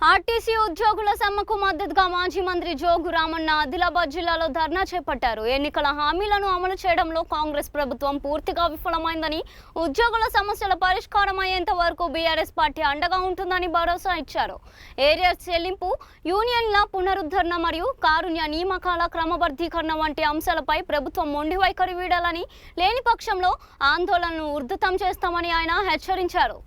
RTC ఉద్యోగుల సమ్మెకు మద్దతుగా మాజీ మంత్రి జోగు రామన్న ఆదిలాబాద్ జిల్లాలో ధర్నా చేపట్టారు. ఎన్నికల హామీలను అమలు చేయడంలో కాంగ్రెస్ ప్రభుత్వం పూర్తిగా విఫలమైందని, ఉద్యోగుల సమస్యల పరిష్కారం అయ్యేంత వరకు బీఆర్ఎస్ పార్టీ అండగా ఉంటుందని భరోసా ఇచ్చారు. ఏరియర్ చెల్లింపు, యూనియన్ల పునరుద్ధరణ మరియు కారుణ్య నియామకాల క్రమబద్ధీకరణ వంటి అంశాలపై ప్రభుత్వం మొండి వైఖరి వీడాలని, లేని పక్షంలో ఆందోళనను ఉధృతం చేస్తామని ఆయన హెచ్చరించారు.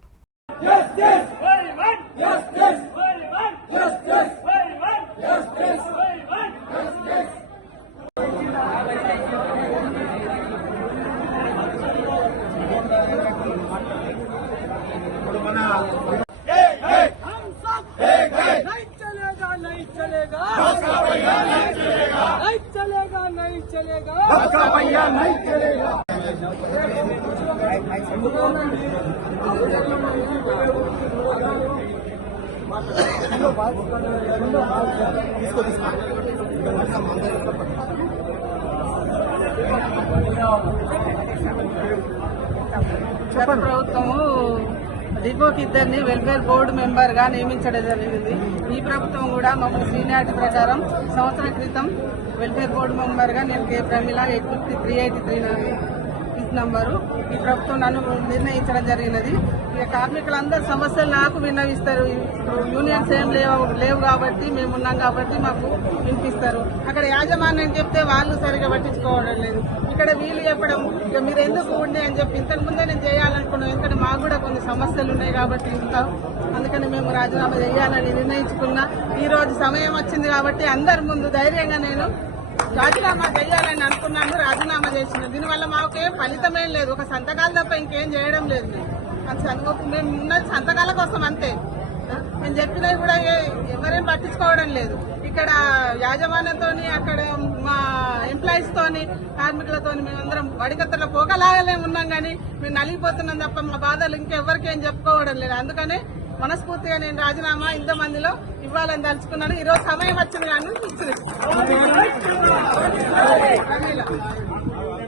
नहीं चलेगा ప్రభుత్వము డిపోకి ఇద్దరిని వెల్ఫేర్ బోర్డు మెంబర్ గా నియమించడం జరిగింది. ఈ ప్రభుత్వం కూడా మమ్మల్ని సీనియారిటీ ప్రకారం సంవత్సరం క్రితం వెల్ఫేర్ బోర్డు మెంబర్ గా నేను కే ప్రమిళ 85383 నంబరు ఈ ప్రభుత్వం నన్ను నిర్ణయించడం జరిగినది. ఇక కార్మికులందరూ సమస్యలు నాకు విన్నవిస్తారు. యూనియన్స్ ఏం లేవు కాబట్టి మేమున్నాం కాబట్టి మాకు వినిపిస్తారు. అక్కడ యాజమాన్యం చెప్తే వాళ్ళు సరిగా పట్టించుకోవడం లేదు. ఇక్కడ వీళ్ళు చెప్పడం ఇక మీరు ఎందుకు ఉండే అని చెప్పి ఇంతకు ముందే నేను చేయాలనుకున్నాం. ఎందుకంటే మాకు కూడా కొన్ని సమస్యలు ఉన్నాయి కాబట్టి అందుకని మేము రాజీనామా చేయాలని నిర్ణయించుకున్నా. ఈ రోజు సమయం వచ్చింది కాబట్టి అందరి ముందు ధైర్యంగా నేను రాజీనామా చేయాలని అనుకున్నాను. రాజీనామా చేసిన దీనివల్ల మాకేం ఫలితమేం లేదు. ఒక సంతకాలు తప్ప ఇంకేం చేయడం లేదు. మేము ఉన్నది సంతకాల కోసం అంతే. మేము చెప్పినవి కూడా ఎవరేం పట్టించుకోవడం లేదు. ఇక్కడ యాజమాన్యంతో, అక్కడ మా ఎంప్లాయీస్ తోని, కార్మికులతోని మేమందరం వడికత్తలో పోగలాగలే ఉన్నాం. కానీ మేము నలిగిపోతున్నాం తప్ప మా బాధలు ఇంకెవరికేం చెప్పుకోవడం లేదు. అందుకని మనస్ఫూర్తిగా నేను రాజీనామా ఇంతమందిలో ఇవ్వాలని తలుచుకున్నాను. ఈరోజు సమయం వచ్చింది కానీ